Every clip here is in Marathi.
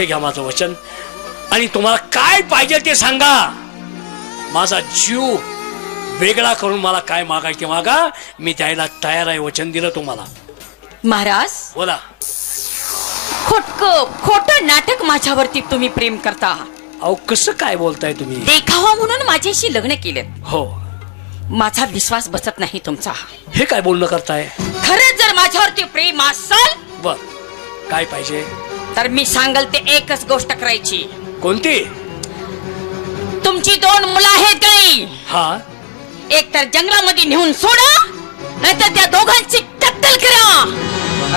हे घ्या माझं वचन आणि तुम्हाला काय पाहिजे ते सांगा. माझा जीव वेगळा करून मला काय मागायचे मागा, मी द्यायला तयार आहे. वचन दिलं तुम्हाला. महाराज बोला. खोटं नाटक माझ्यावरती तुम्ही प्रेम करता. अहो कसं काय बोलताय तुम्ही? देखावा म्हणून माझ्याशी लग्न केले. हो. माझा विश्वास बसत नाही तुमचा. हे काय बोलणं करताय? खरंच जर माझ्यावरती प्रेम असेल बर काय पाहिजे तर मी सांगल ते एकच गोष्ट करायची. कोणती? तुमची 2 मुलं आहेत काही. हा. एक तर जंगलामध्ये नेऊन सोडा, नाहीतर त्या दोघांची कत्तल करा.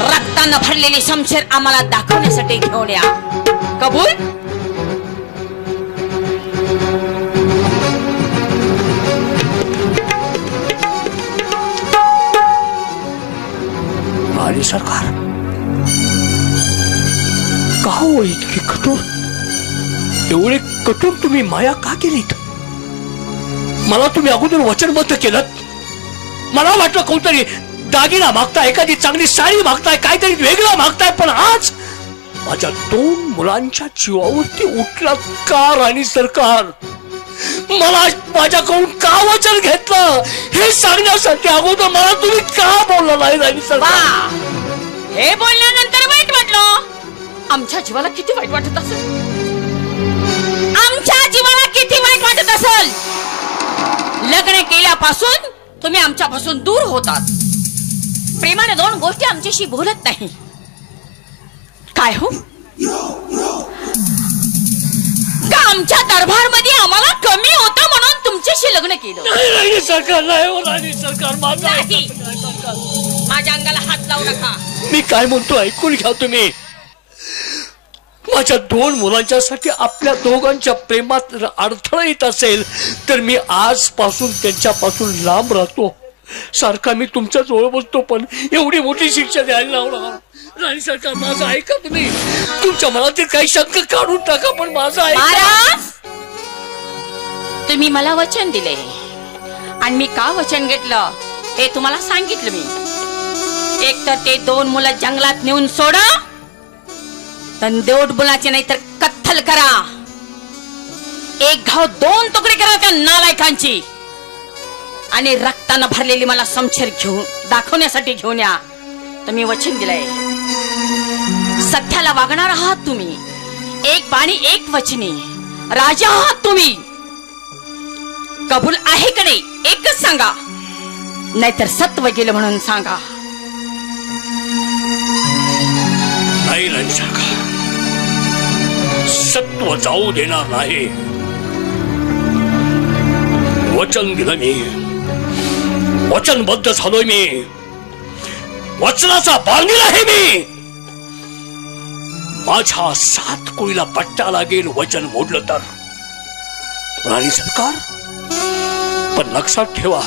रक्तानं भरलेली शमशेर आम्हाला दाखवण्यासाठी घेऊन या. कबूल? आणि सरकार का हो इतकी कठोर, एवढे कठोर तुम्ही माया का केलीत? मला तुम्ही अगोदर वचनबद्ध केलं. मला वाटलं कोणतरी दागिना मागताय, एखादी चांगली साडी मागताय, काहीतरी वेगळं मागताय, पण आज माझ्या 2 मुलांच्या जीवावरती उठला का राणी सरकार? मला माझ्याकडून का वचन घेतलं हे सांगण्यासाठी अगोदर मला तुम्ही का बोलला नाही राणी सरकार? हे बोलल्यानंतर वाईट वाटलं. आमच्या जीवाला किती वाईट वाटत असेल, आमच्या जीवाला किती वाईट वाटत असेल. लग्न केल्यापासून तुम्ही आमच्यापासून दूर होतात. प्रेमाने 2 गोष्टी आमच्याशी बोलत नाही. काय हो का आमच्या दरबारमध्ये आम्हाला कमी होतं म्हणून तुमच्याशी लग्न केलं? नाही सरकार, नाही हो राणी सरकार, माझ्या अंगाला हात लावू नका. मी काय म्हणतो ऐकून घ्या तुम्ही. माझ्या 2 मुलांच्यासाठी आपल्या दोघांच्या प्रेमात अडथळा येत असेल तर मी आजपासून त्यांच्यापासून लांब राहतो. सारखा मी तुमच्या जवळ बसतो, पण एवढी मोठी शिक्षा द्यायला लावणार राणी सरकार. माझं ऐका तुम्ही. तुमच्या मनातील काही शंका काढून टाका, पण माझं ऐका. तुम्ही मला वचन दिले आणि मी का वचन घेतलं हे तुम्हाला सांगितलं मी. एक तर ते 2 मुलं जंगलात नेऊन सोडा, तर 2 मुलाचे नाही तर कत्तल करा. एक घाव 2 तुकडे करा त्या नालायकांची. आणि रक्तानं भरलेली मला शमशेर घेऊन दाखवण्यासाठी घेऊन या. तुम्ही वचन दिलंय. सत्याला वागणार आहात तुम्ही. एक बाणी एक वचनी राजा आहात तुम्ही. कबूल आहे का नाही एकच सांगा, नाहीतर सत्व गेलं म्हणून सांगा. नाही राणी सरकार, सत्व जाऊ देणार नाही. वचन दिलं मी, वचनबद्ध झालोय मी, वचनाचा बांधील आहे मी. माझ्या 7 कुळीला पट्टा लागेल वचन मोडलं तर राणी सरकार. पण लक्षात ठेवा,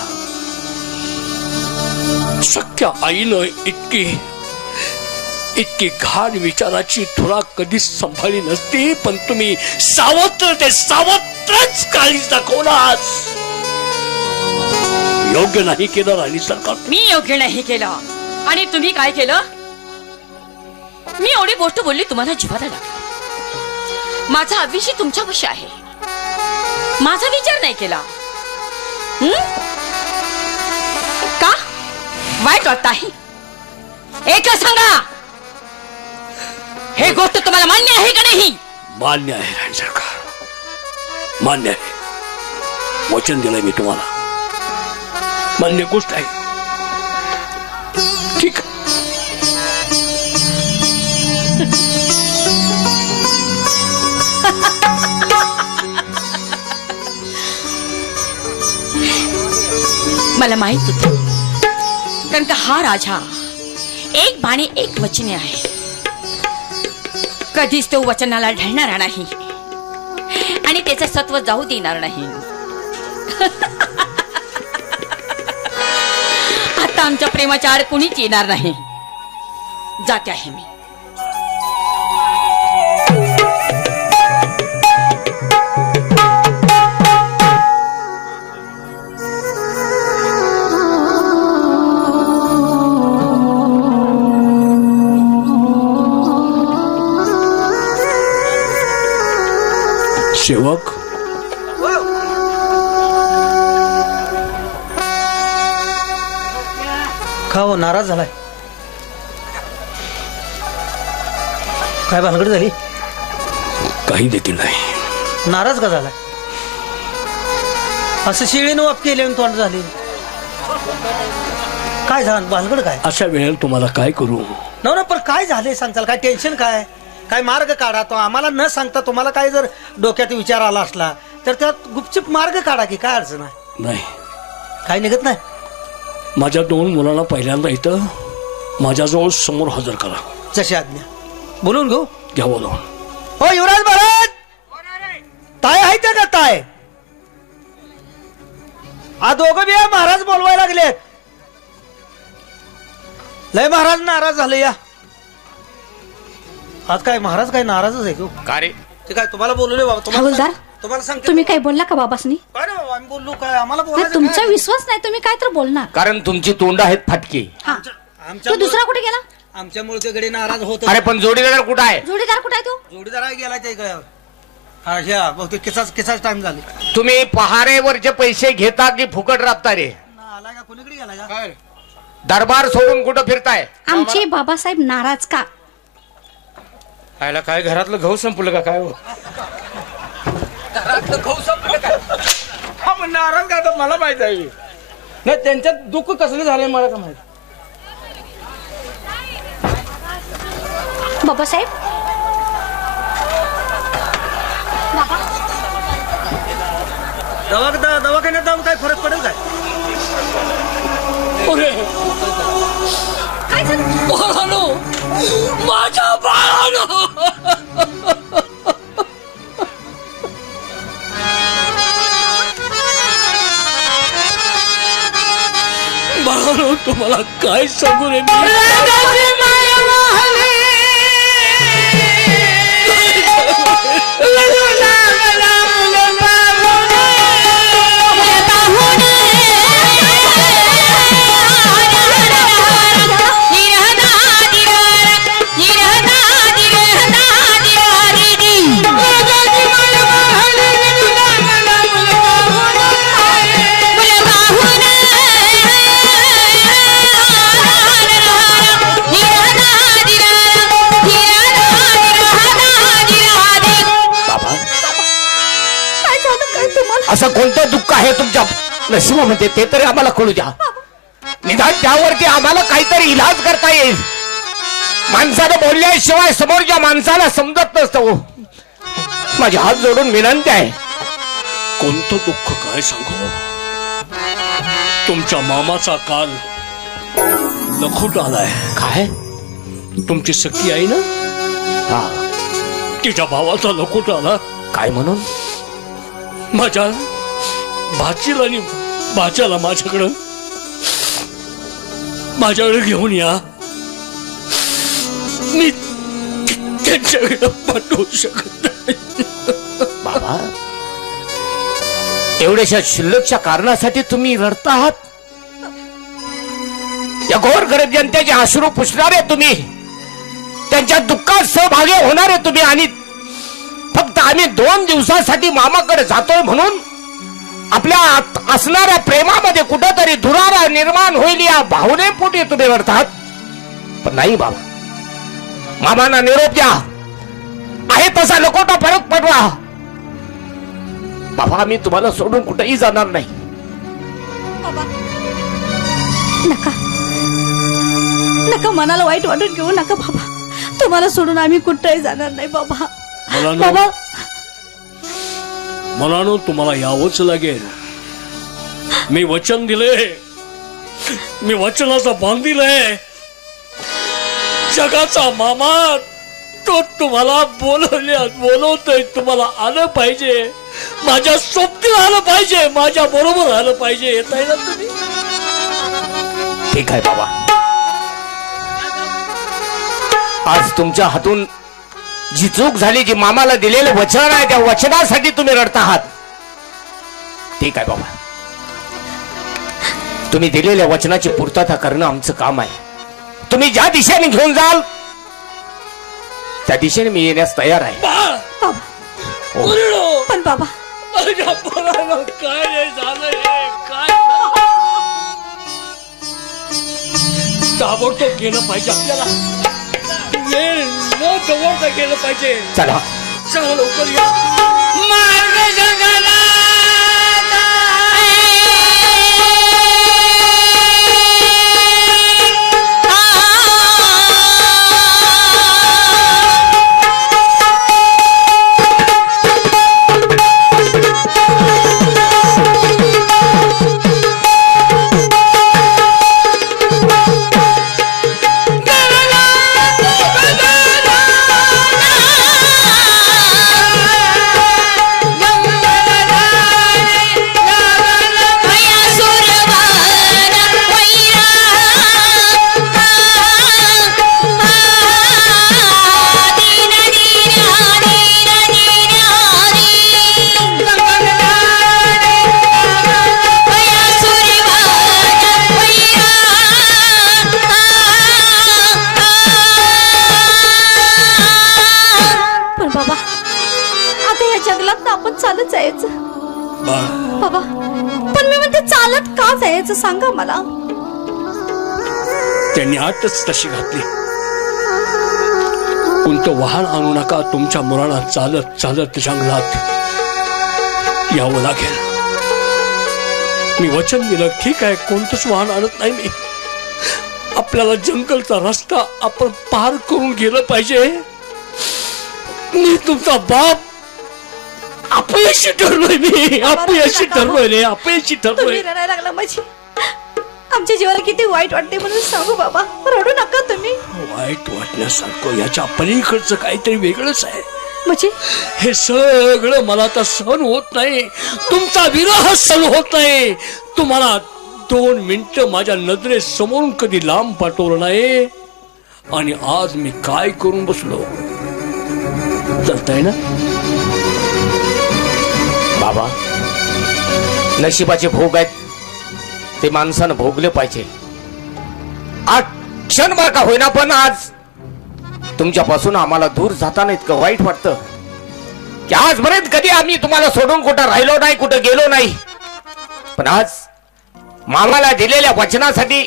सख्या आईनं इतकी घाण विचाराची धुरा कधीच सांभाळली नसती. पण तुम्ही सावत्रच काळीच दाखवलास. योग्य नाही केलं राणी सरकार. मी योग्य नाही केलं. आणि तुम्ही काय केलं? मी एवढी गोष्ट बोलली तुम्हाला जीवाला लागली. माझा अभिषेक तुमच्यापाशी आहे, माझा विचार नाही केला. का वाईट वाटत आहे? एकच सांगा, हे गोष्ट तुम्हाला मान्य आहे का नाही? मान्य आहे राणी सरकार, मान्य आहे. वचन दिलंय मी तुम्हाला, मान्य गोष्ट आहे. ठीक. मला माहित होतं, कारण का हा राजा एक बाणी एक वचने आहे. कधीच तो वचनाला ढळणार नाही आणि त्याचं सत्व जाऊ देणार नाही. आता आमच्या प्रेमाच्या आड कोणीच येणार नाही. जाते आहे मी. सेवक का हो नाराज झालाय? काय भानगड झाली? काही देखील नाही. नाराज का झालाय? असं शिळीनं वाप केले तोंड झाले. काय झालं भानगड? काय अशा वेळेला तुम्हाला काय करू? ना पण काय झाले सांगताल? काय टेन्शन? काय मार्ग काढा. तो आम्हाला न सांगता तुम्हाला काय जर डोक्यात विचार आला असला तर त्यात गुपचूप मार्ग काढा की. काय अडचण आहे? नाही, काय निघत नाही. माझ्या 2 मुलांना पहिल्यांदा इथं माझ्याजवळ समोर हजर करा. जशी आज्ञा. बोलून घेऊ. घ्या बोलून. हो युवराज महाराज, ताय आहे का ताय? आ दोघं बी महाराज बोलवायला लागलेत. लय महाराज नाराज झाले. या आज काय महाराज काय नाराजच आहे तू? का रे? ते काय तुम्हाला बोलवले बाबा? हवलदार, तुम्हाला सांगते. तुम्ही काय बोलला का बाबासनी? काय रे बाबा, आम्ही बोललो काय? आम्हाला नाही, बोलायचं तुमचा काय? विश्वास नाही, तुम्ही काय तर बोलणार. कारण तुमची तोंड आहेत फाटकी. हा. आमच्या तो दुसरा कुठे गेला? आमच्यामुळे ते गडी नाराज होत. अरे पण जोडीदार कुठं आहे? जोडीदार कुठे आहे तो? जोडीदार आहे गेला त्या गळ्यावर. हा ह्या बहुतेक किसाच टाइम झाले. तुम्ही पहारेवरचे पैसे घेता की फुकट राबता रे? आलाय का? कोणीकडे गेला का? दरबार सोडून कुठं फिरताय? आमचे बाबासाहेब नाराज का? खायला काय घरातलं गहू संपलं का काय? घरातलं गहू संपलं का? हा पण नाराज का? तर मला माहित आहे नाही त्यांच्यात दुःख कसलं झालंय मला का माहित. बाबासाहेब, दवाखान्यात जाऊन काय फरक पडेल काय? काय झालं? बाळानो, माझ्या बाळानो. बाळानो, तुम्हाला काय सांगू रे मी? असं कोणतं दुःख आहे तुमच्या नशिबामध्ये ते तरी आम्हाला कळू द्या. निदान त्यावरती आम्हाला काहीतरी इलाज करता येईल. माणसानं बोलल्याशिवाय समोरच्या माणसाला समजत नसतं. माझे हात जोडून विनंती आहे. कोणतं दुःख काय सांगू? तुमच्या मामाचा काल लखोट आलाय. काय? तुमची सख्खी आई ना? हा, तिच्या भावाचा लखोट आला. काय म्हणून? माझ्या भाचीला आणि भाच्याला माझ्याकडे घेऊन या. मी त्यांच्याकडे पाठवू शकत नाही. बाबा, एवढ्याशा शिल्लकच्या कारणासाठी तुम्ही रडता आहात? या गोरगरीब जनतेचे अश्रू पुसणारे तुम्ही, त्यांच्या दुःखात सहभागी होणारे तुम्ही, आणि फक्त आम्ही 2 दिवसासाठी मामाकडे जातोय म्हणून आपल्या असणाऱ्या प्रेमामध्ये कुठंतरी दुरावा निर्माण होईल या भावनेपोटी तुम्ही रडतात. पण नाही बाबा, मामांना निरोप द्या. आहे तसा लकोटा परत पाठवा. बाबा, आम्ही तुम्हाला सोडून कुठेही जाणार नाही. नका नका, मनाला वाईट वाटून घेऊ नका बाबा. तुम्हाला सोडून आम्ही कुठेही जाणार नाही बाबा. बाबा, मुलांनो, तुम्हाला यावंच लागेल. मी वचन दिले, मी वचनाचा बांधिलंय. जगाचा मामा तो तुम्हाला बोलवतोय. तुम्हाला आलं पाहिजे, माझ्या सोबतीला आलं पाहिजे, माझ्या बरोबर आलं पाहिजे. येताय ना तुम्ही? ठीक आहे बाबा. आज तुमच्या हातून जी चूक झाली, जी मामाला दिलेलं वचन आहे, त्या वचनासाठी तुम्ही रडता आहात. ठीक आहे बाबा, तुम्ही दिलेल्या वचनाची पूर्तता करणं आमचं काम आहे. तुम्ही ज्या दिशेने घेऊन जाल त्या दिशेने मी येण्यास तयार आहे. बाबा माझ्या पोराला काय नाही झालं हे काय झालं? ताबडतोब गेलं पाहिजे आपल्याला वेळ न दवडता गेलं पाहिजे चला चला लवकर या मार्ग जगाला चालत जायचं बाबा पण मी म्हणते चालत का जायचं सांगा मला त्यांनी आतच तशी घातली कोणतं वाहन आणू नका तुमच्या मुलाला चालत चालत जंगलात यावं लागेल मी वचन दिलं ठीक आहे कोणतंच वाहन आणत नाही मी आपल्याला जंगलचा रस्ता आपण पार करून गेलं पाहिजे मी तुमचा बाप अपयशी ठरलोय मी अपयशी ठरलोय रे अपयशी ठरलोय रडायला लागला माझी आमच्या जीवाला किती वाईट वाटते म्हणून सांगू बाबा रडू नका तुम्ही वाईट वाटण्यासारखं याच्या पलीकडचं काहीतरी वेगळंच आहे म्हणजे हे सगळं मला आता सहन होत नाही तुमचा विरह सहन होत नाही तुम्हाला 2 मिनिटं माझ्या नजरेसमोरून कधी लांब पाठवलं नाही आणि आज मी काय करून बसलो चालतंय ना बाबा नशिबाचे भोग आहेत ते माणसानं भोगले पाहिजे आज क्षणभर का होईना पण आज तुमच्यापासून आम्हाला दूर जाताना इतकं वाईट वाटतं की आजपर्यंत कधी आम्ही तुम्हाला सोडून कुठं राहिलो नाही कुठं गेलो नाही पण आज मामाला दिलेल्या वचनासाठी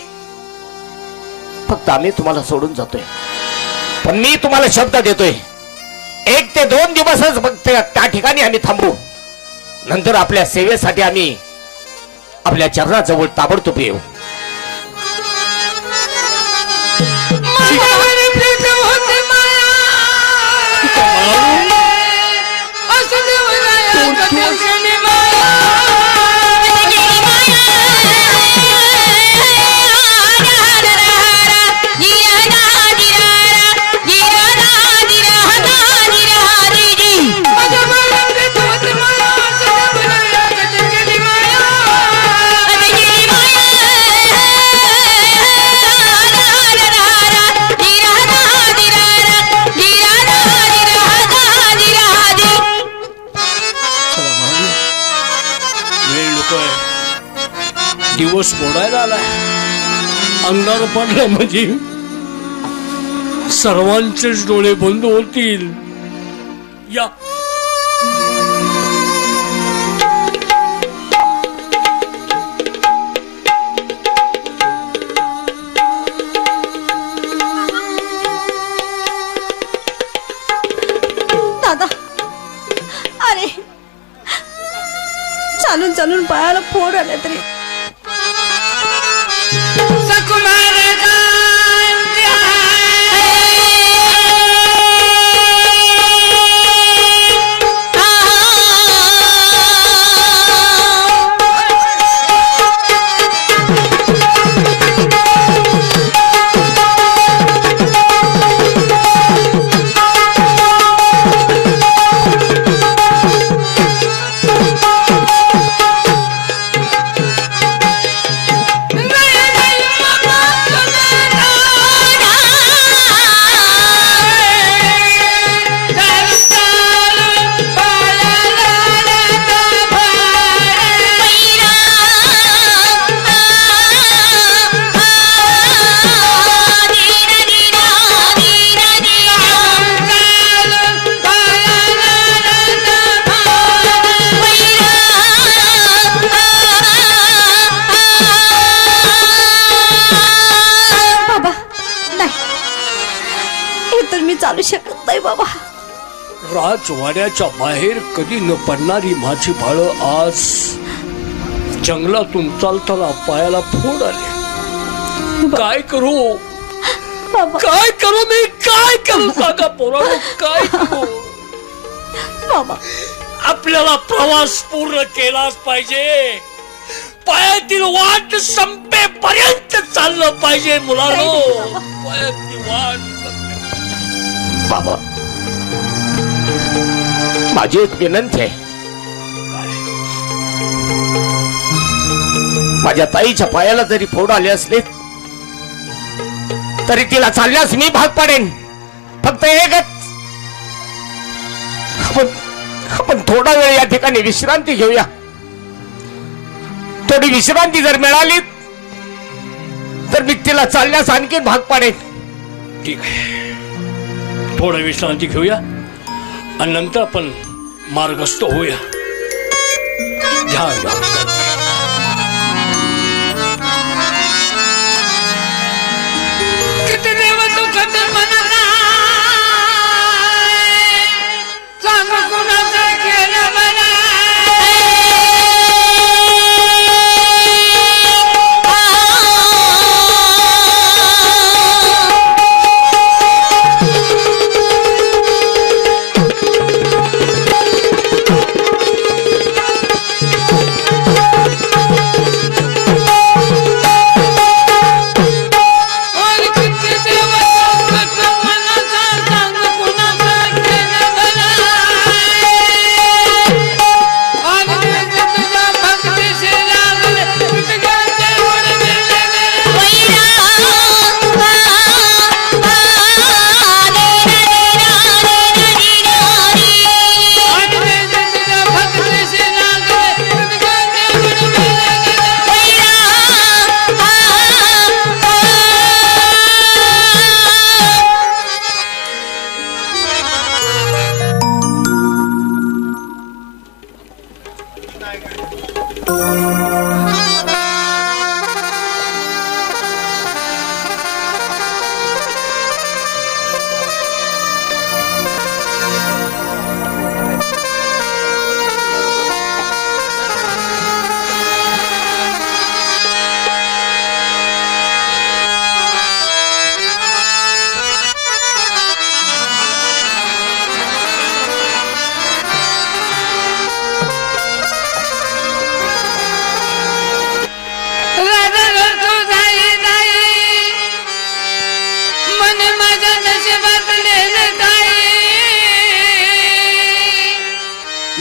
फक्त आम्ही तुम्हाला सोडून जातोय पण मी तुम्हाला शब्द देतोय 1 ते 2 दिवसच फक्त त्या ठिकाणी आम्ही थांबू नंतर आपल्या सेवेसाठी आम्ही आपल्या चरणाजवळ ताबडतोब येऊ दिवस मोडायला आलाय अंगार पडलं म्हणजे सर्वांचेच डोळे बंद होतील या दादा अरे चालून चालून पायाला फोड आले तरी राजवाड्याच्या बाहेर कधी न पडणारी माझी बाळ आज जंगलातून चालताना पायाला फोड आले. काय करू काय करू मी काय करू सांगा पोरांनो काय करू. बाबा आपल्याला प्रवास पूर्ण केलाच पाहिजे. पायातील वाट संपेपर्यंत चाललं पाहिजे मुलांनो. पायातील वाट बाबा माझी एक विनंती आहे. माझ्या ताईच्या पायाला जरी फोड आले असले तरी तिला चालल्यास मी भाग पडेन. फक्त एकच आपण थोडा वेळ या ठिकाणी विश्रांती घेऊया. थोडी विश्रांती जर मिळाली तर मी तिला चालण्यास आणखी भाग पडेन. ठीक आहे थोडं विश्रांती घेऊया आणि नंतर आपण मार्गस्थ होऊया. ध्यान घ्या.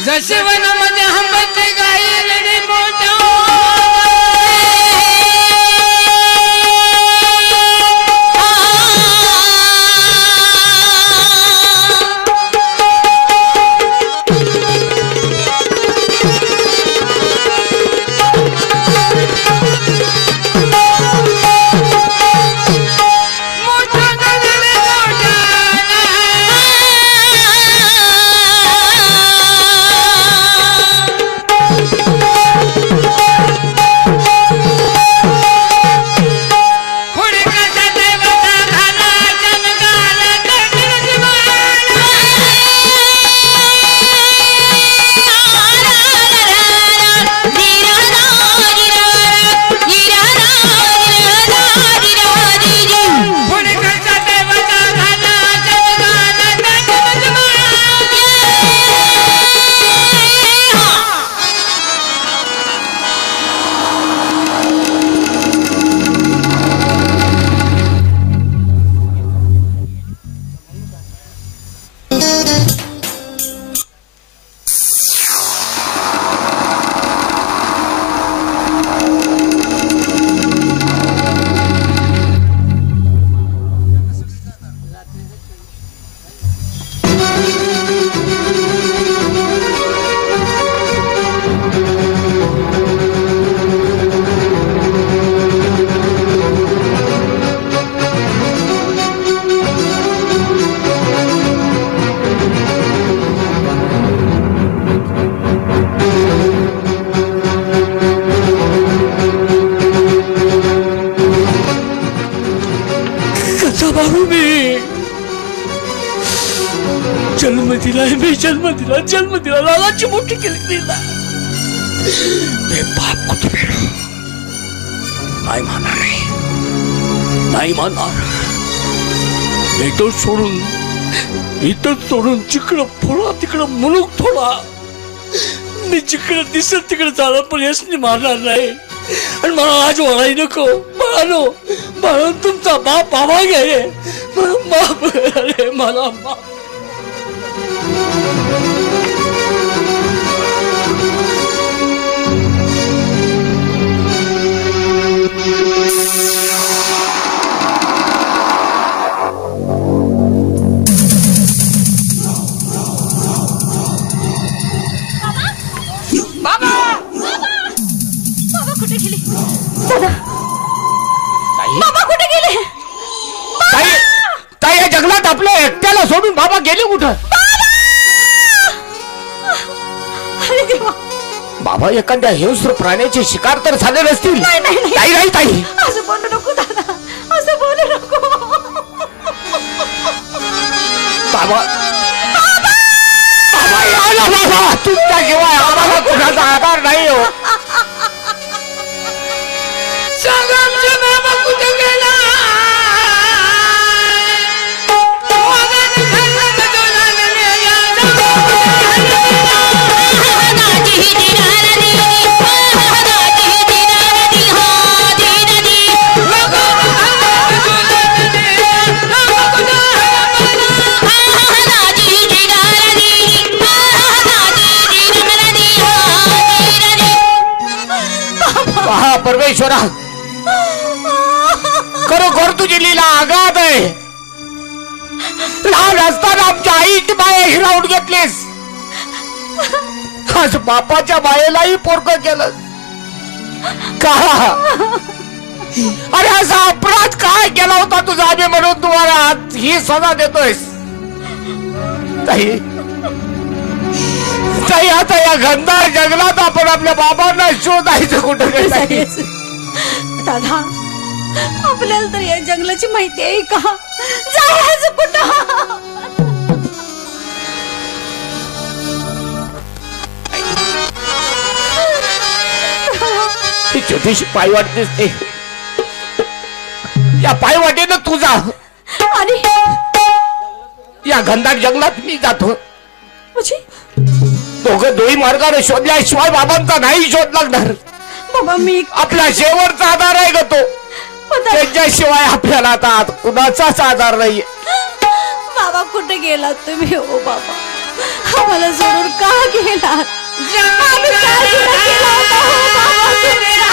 जशवनामध्ये हंबते गायले मोठा नाही मी जन्म दिला लालाची मोठी केली तिला. मी बाप कुठे नाही मानणार, नाही मानणार. इथं सोडून जिकडं फोडा तिकडं मुलूक थोडा. मी जिकडं दिसेल तिकडे जाणार पण यशनी मारणार नाही. आणि मला आज वळाई नको. बाळानो तुमचा बाप बाबा घे माफ रे मला माफ. जंगलात आपल्या एकट्याला सोडून बाबा गेले कुठं? बाबा एखाद्या हिंस्र प्राण्याची शिकार तर झाले नसतील. ताई ताई असं बोलू नको दादा, असं बोलू नको. बाबा बाबा याला बाबा तुमच्याशिवाय आम्हाला कुणाचा आधार नाही हो. बाबा कुठे गेला? परमेश्वरा खरोखर तुझी लीला आगाध आहे. लहान असताना आमच्या आईची माया हिरावून घेतलीस. आज बापाच्या मायेलाही पोरकं केलं का? अरे असा अपराध काय केला होता तुझा आम्ही म्हणून तुम्हाला आज ही सजा देतोयस? ताई आता या गंधार जंगलात आपण आपल्या बाबांना शोधायचं कुठं? दादा आपल्याला तर या जंगलाची माहिती आहे का? जायचं कुठं? ही छोटीशी पायवाट दिसते. या पायवाटेनं तू जा आणि या घनदाट जंगलात मी जातो. म्हणजे दोही मार्गाने शोधल्याशिवाय बाबांचा नाही शोध लागणार. बाबा मी आपला शेवटचा आधार आहे ग तो. त्याच्याशिवाय आपल्याला आता कुणाचाच आधार नाहीये. बाबा कुठे गेला तुम्ही? हो बाबा आम्हाला सोडून का गेला? आम्ही काय गुन्हा केला होता हो बाबा तुमचा?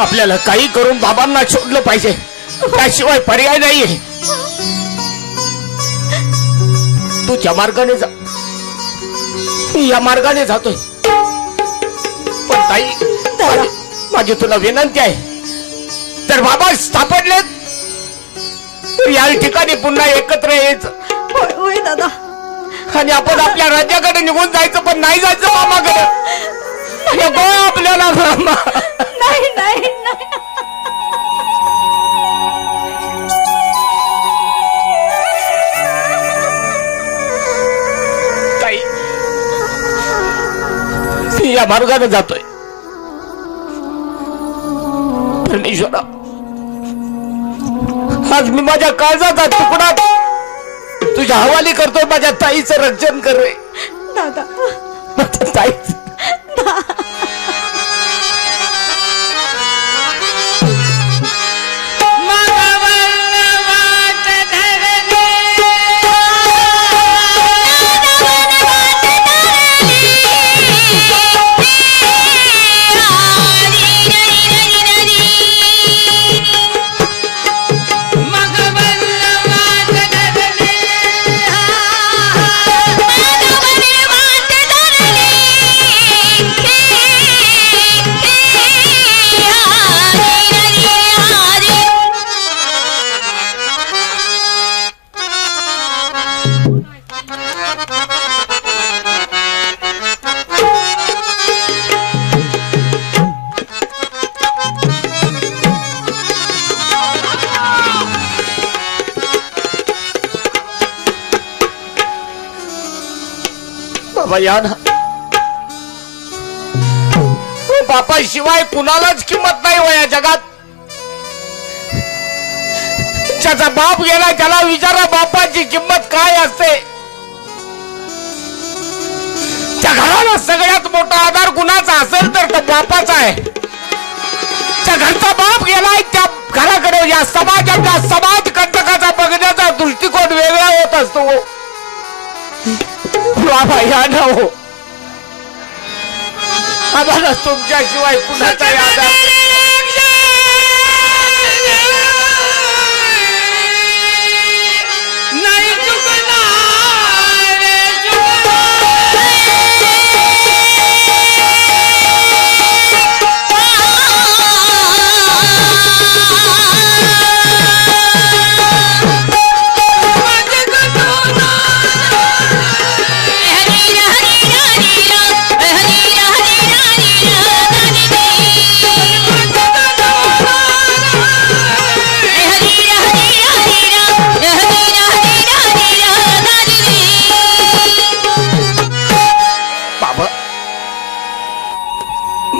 आपल्याला काही करून बाबांना शोधलं पाहिजे, त्याशिवाय पर्याय नाहीये. तू ज्या मार्गाने जा, या मार्गाने जातोय. पण ताई माझी तुला विनंती आहे, तर बाबा सापडलेत तर या ठिकाणी पुन्हा एकत्र यायचं. होय दादा. आणि आपण आपल्या राज्याकडे निघून जायचं, पण नाही जायचं मामाकडे. आपल्याला मामा नाही नाही नाही. या मार्गाने जातोय. परमेश्वरा आज मी माझ्या काळजाचा तुकडा तुझ्या हवाली करतोय. माझ्या ताईचं रक्षण कर रे दादा. माझ्या ताई बाबा या ना. बापाशिवाय कुणालाच किंमत नाही हो या जगात. ज्याचा बाप गेला त्याला विचारा बापाची किंमत काय असते. त्या घराला सगळ्यात मोठा आधार कुणाचा असेल तर तो बापाचा आहे. त्या घरचा बाप गेलाय त्या घराकडे या समाजाच्या समाज कंटकाचा बघण्याचा दृष्टिकोन वेगळा होत असतो. बाबा या ना हो. आम्हाला तुमच्याशिवाय कुणाचाही आधार नाही चुकणार.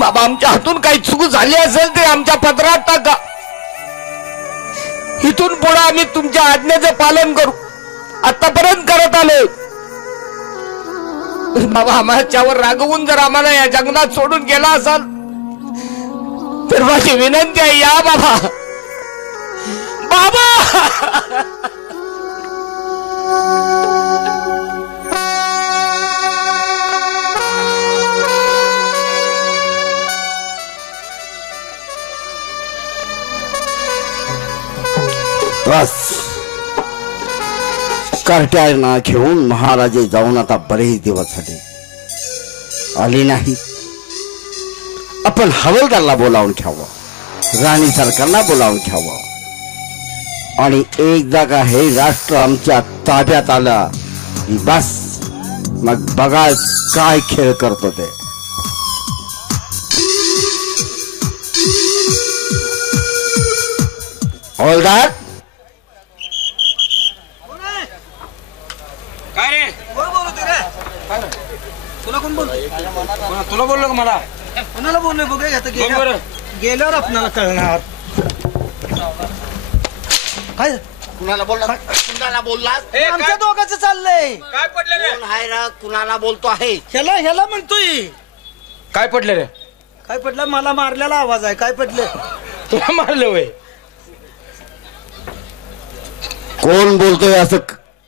बाबा आमच्या हातून काही चूक झाली असेल ते आमच्या पत्रात टाका. इथून पुढे आम्ही तुमच्या आज्ञेचं पालन करू. आतापर्यंत करत आलोय. बाबा आम्हाच्यावर रागवून जर आम्हाला या जंगलात सोडून गेला असाल तर माझी विनंती आहे या बाबा. बाबा बस कार्ट्यांना घेऊन महाराजे जाऊन आता बरेच दिवस झाले आले नाही. आपण हवालदारला बोलावून घ्यावं, राणी सरकारला बोलावून घ्यावं आणि एकदा का हे राष्ट्र आमच्या ताब्यात आलं की बस मग बघा काय खेळ करतो ते. हवालदार काय रे? तुला कोण बोलतोय? तुला बोललो का मला? कुणाला बोललोय बघूया. बघ बरं. गेल्यावर आपल्याला कळणार. काय कुणाला बोलला? कुणाला बोलला? ए, आमच्या काय दोघांचं चाललंय. काय पडलं रे? कोण आहे रे? कुणाला बोलतो आहे? ह्याला म्हणतोय. काय पडलं रे? काय पडलं? मला मारलेला आवाज आहे. काय पडलं? तुला मारलं वय? कोण बोलतोय असं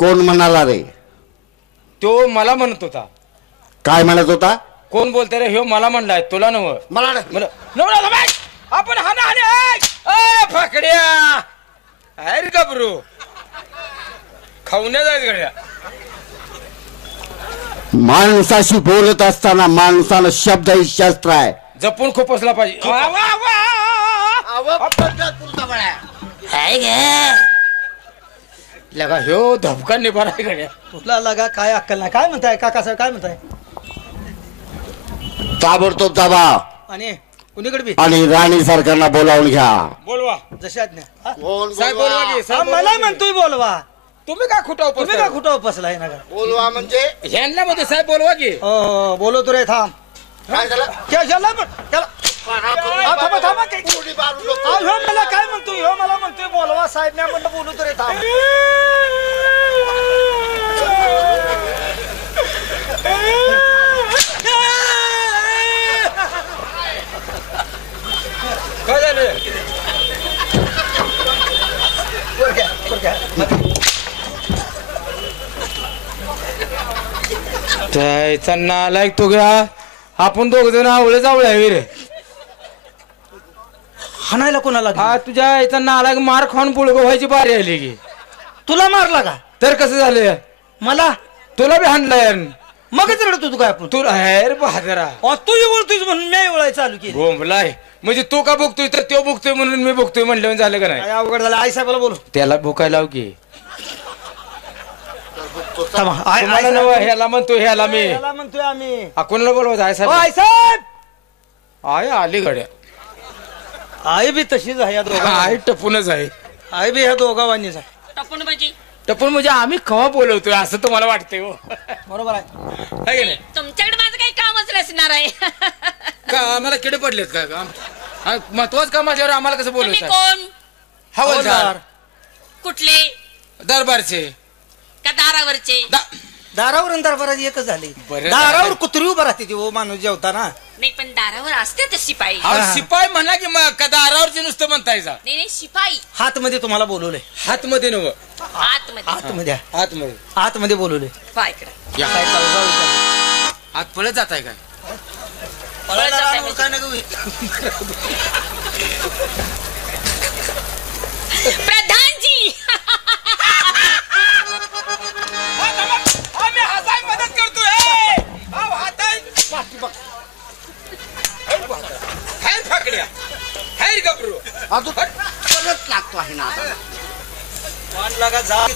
कोण म्हणाला रे? तो मला म्हणत होता. काय म्हणत होता? कोण बोलते रे? ह्यो मला म्हणलाय, तुला नव. मला आपण हाना फाकड्या अरे गबरू खाऊन जायच गड्या. माणसाशी बोलत असताना माणसानं शब्द ही शस्त्र आहे. जपून खोपसला पाहिजे. लगा ह्यो धपका निभार गड्या. तुला लगा काय अक्कल नाही. काय म्हणताय काका साहेब? काय म्हणताय? ताबडतोब जावा आणि कुणीकडे बी आणि राणी सरकारला बोलावून घ्या. बोलवा जशी आज्ञा. हा? साहेब बोलवा की, हा, साहेब मला बोलवा की. म्हणतोय बोलवा. तुम्ही काय खोटा तुम्ही का कुठं उपसलाय ना? बोलवा म्हणजे ह्यांना मध्ये साहेब बोलवा की. हो बोलतो रे. थांब. काय झालं? थांबा ह्यो मला काय म्हणतोय? ह्यो मला म्हणतोय बोलवा. साहेब नाही म्हणलं बोलतो रे. थांब. काय झालं? त्याचा नालायक तो घ्या. आपण दोघ जण आवळे जावळे आहे रे. हाणायला कोणाला? हा तुझ्या याचा नालायक मार खाऊन पुळग व्हायची बारी आली की. तुला मारला का? तर कसं झालं? मला तुला बी हाणलंय. मगच रडत होतो काय आपण? तुला हेर बहादरा तू बोलतोय म्हणून मी वळाय चालू केली. बोंबलाय म्हणजे तू का बघतोय तर तो बघतोय म्हणून मी बघतोय म्हणलं झालं का नाही? काय अवघड झालं. आई साहेबाला बोलू. त्याला भुकायला लाव की. थांबा. तुम्हाला नव ह्याला म्हणतो ह्याला मी. याला म्हणतोय आम्ही. कोणाला बोलवायचं? आहे ओ, साहेब. आई साहेब. आहे आली गड्या. आई बी तशीच आहे या दोघा. आहे टपूनच आहे. आई बी ह्या दोघांनीच आहे. टपून म्हणजे टपून म्हणजे आम्ही कवा बोलवतोय असं तुम्हाला वाटतंय हो बरोबर आहे. है की नाही? तुमच्याकडे माझं काही कामच नसणार आहे. का आम्हाला किडे पडलेत का महत्वाचं काम असल्यावर आम्हाला कसं तुम्ही बोलवतात? कोण? हवालदार कुठले? दरबारचे का दारावरचे? दारावरून दरबारात एकच झाली. बरं दारावर कुत्री उभं राहते ती हो माणूस जेवताना. नाही पण दारावर असते ते शिपाई. अहो, शिपाई म्हणा की मग का दारावरचे नुसतं म्हणतायचा? नाही नाही शिपाई. हातमध्ये तुम्हाला बोलवले. हातमध्ये नव आतमध्ये. आतमध्ये आतमध्ये आतमध्ये बोलवले. पाय इकडे. या. आत पळत जात आहे काय? प्रधानजी. मदत करतोय. अजून परत लागतो आहे ना आता. लागा जा